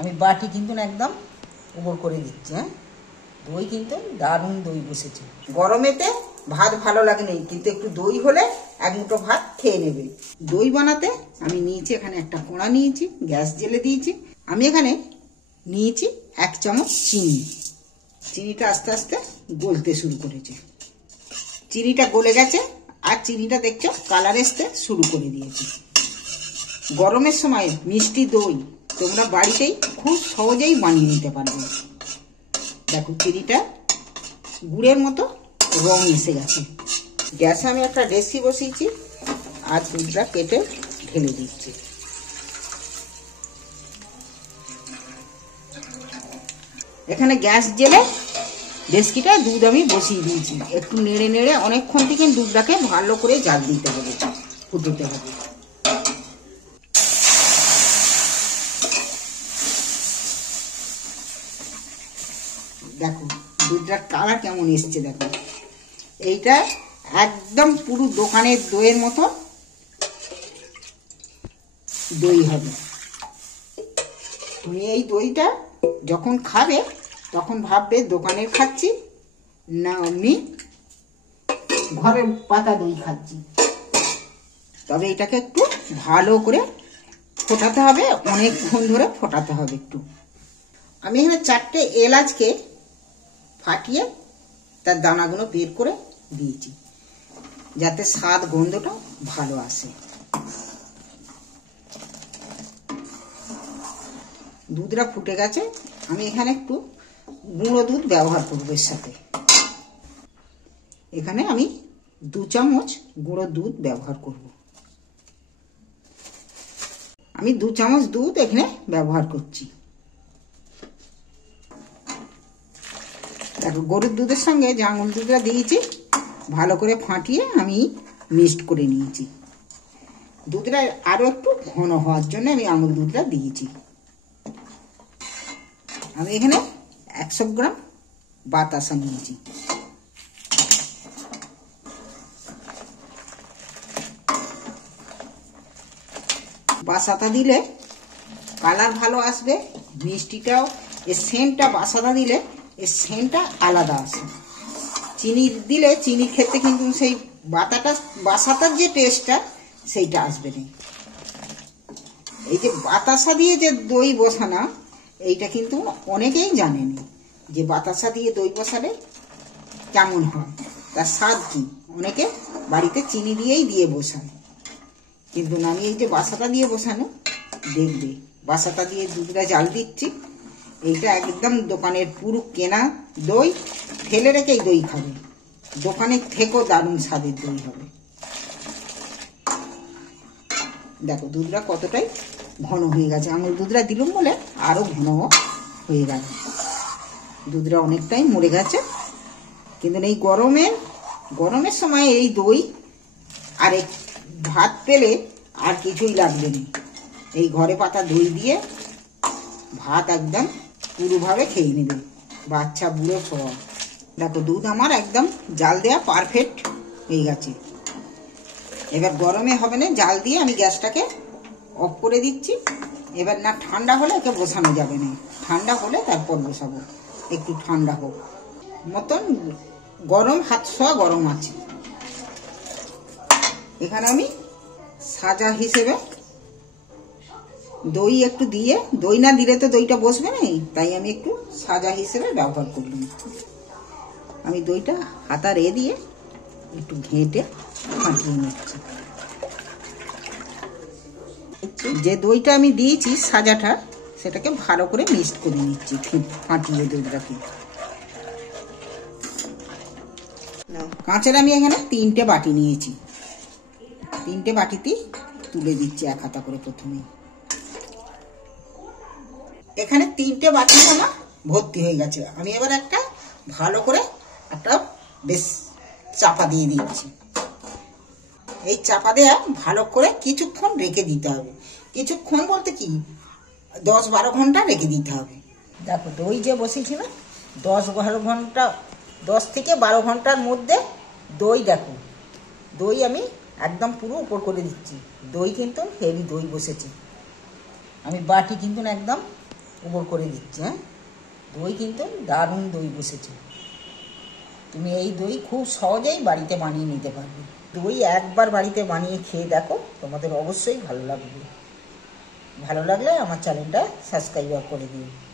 আমি বাটি কিন্তু একদম উপর করে দিচ্ছি। হ্যাঁ, দই কিন্তু দারুণ দই বসেছে। গরমেতে ভাত ভালো লাগে নেই, কিন্তু একটু দই হলে এক মুঠো ভাত খেয়ে নেবে। দই বানাতে আমি নিয়েছি, এখানে একটা কড়া নিয়েছি, গ্যাস জেলে দিয়েছি। আমি এখানে নিয়েছি 1 চামচ চিনি। চিনিটা আস্তে আস্তে গলতে শুরু করেছে। চিনিটা গলে গেছে, আর চিনিটা দেখছো কালার আসতে শুরু করে দিয়েছে। গরমের সময় মিষ্টি দই তোমরা বাড়িতেই খুব সহজেই বানিয়ে নিতে পারবে। দেখো চিনিটা গুড়ের মতো রং এসে গেছে। গ্যাসে আমি একটা ডেকচি বসিয়েছি, আর দুধটা কেটে ঢেলে দিচ্ছি। এখানে গ্যাস জেলে ডেকচিটা দুধ আমি বসিয়ে দিয়েছি। একটু নেড়ে নেড়ে অনেকক্ষণ থেকে দুধটাকে ভালো করে জাল দিতে হবে, ফুটতে হবে। দেখো দুধটার কালার কেমন এসছে, দেখো এইটা একদম পুরো দোকানের দইয়ের মতো দই হবে। তুমি এই দইটা যখন খাবে তখন ভাববে দোকানের খাচ্ছি না আমি ঘরের পাতা দই খাচ্ছি। তবে এটাকে একটু ভালো করে ফোটাতে হবে, অনেকক্ষণ ধরে ফোটাতে হবে একটু। আমি এখানে 4টে এলাচকে ফাটিয়ে তার দানাগুলো বের করে দিয়েছি, যাতে স্বাদ গন্ধটা ভালো আসে। দুধটা ফুটে গেছে, আমি এখানে একটু গুঁড়ো দুধ ব্যবহার করবো এর সাথে। এখানে আমি 2 চামচ গুঁড়ো দুধ ব্যবহার করব। আমি 2 চামচ দুধ এখানে ব্যবহার করছি। দেখো গরুর দুধের সঙ্গে যে আঙুল দুধটা দিয়েছি ভালো করে ফাটিয়ে আমি মিক্সড করে নিয়েছি। দুধটা আরো একটু ঘন হওয়ার জন্য আমি আঙুল দুধটা দিয়েছি। আমি এখানে 100 গ্রাম বাতাসা নিয়েছি। বাসাটা দিলে কালার ভালো আসবে, মিষ্টিটাও এর সেন্টটা বাসাটা দিলে এর সেন্টটা আলাদা আসে। চিনি দিলে চিনি খেতে কিন্তু সেই বাসাটার যে টেস্টটা সেইটা আসবে না। এই যে বাতাসা দিয়ে যে দই বসানো, এইটা কিন্তু অনেকেই জানেনি যে বাতাসা দিয়ে দই বসালে কেমন হয়, তার স্বাদ কি। অনেকে বাড়িতে চিনি দিয়েই দিয়ে বসায়, কিন্তু আমি এই যে বাসাটা দিয়ে বসানো, দেখবে বাসাটা দিয়ে দুধটা জাল দিচ্ছি। এইটা একদম দোকানের পুরো কেনা দই, ফেলে রেখেই দই খাবে। দোকানের থেকেও দারুণ স্বাদের দই হবে। দেখো দুধটা কতটাই ঘন হয়ে গেছে, আঙুল দুধটা দিলুম বলে আরো ঘন হয়ে গেল। দুধটা অনেকটাই মরে গেছে, কিন্তু এই গরমের সময় এই দই আর ভাত পেলে আর কিছুই লাগবে না। এই ঘরে পাতা দই দিয়ে ভাত একদম পুরোভাবে খেয়ে নেবে, বাচ্চা বুড়ো সব। দেখো দুধ আমার একদম জাল দেওয়া পারফেক্ট হয়ে গেছে। এবার গরমে হবে না, জাল দিয়ে আমি গ্যাসটাকে অফ করে দিচ্ছি। এবার না ঠান্ডা হলে একে বসানো যাবে না, ঠান্ডা হলে তারপর বসাবো। একটু ঠান্ডা হোক মতন গরম, হাত ছোঁয়া গরম আছে। এখানে আমি সাজা হিসেবে দই একটু দিয়ে, দই না দিলে তো দইটা বসবে না, তাই আমি একটু সাজা হিসেবে ব্যবহার করলাম। আমি দইটা হাতা রে দিয়ে একটু ঘেঁটে ফাটিয়ে নিচ্ছি। যে দইটা আমি দিয়েছি সাজাটা, সেটাকে ভালো করে মিক্সড করে নিচ্ছি ফাটিয়ে দইটাকে। কাঁচের আমি এখানে 3টে বাটি নিয়েছি, 3টে বাটিতেই তুলে দিচ্ছি এক হাতা করে। প্রথমে এখানে 3টে বাটি আমার ভর্তি হয়ে গেছে। আমি এবার একটা ভালো করে একটা বেশ চাপা দিয়ে দিচ্ছি। এই চাপা দেওয়া ভালো করে কিছুক্ষণ রেখে দিতে হবে। কিছুক্ষণ বলতে কি 10-12 ঘন্টা রেখে দিতে হবে। দেখো দই যে বসেছিল 10-12 ঘন্টা, 10 থেকে 12 ঘন্টার মধ্যে দই, দেখো দই আমি একদম পুরো উপর করে দিচ্ছি। দই কিন্তু হেভি দই বসেছে। আমি বাটি কিন্তু একদম উপর করে দিচ্ছি। হ্যাঁ, দই কিন্তু দারুণ দই বসেছে। তুমি এই দই খুব সহজেই বাড়িতে বানিয়ে নিতে পারবে। দই একবার বাড়িতে বানিয়ে খেয়ে দেখো, তোমাদের অবশ্যই ভালো লাগবে। ভালো লাগলে আমার চ্যানেলটা সাবস্ক্রাইব করে দিও।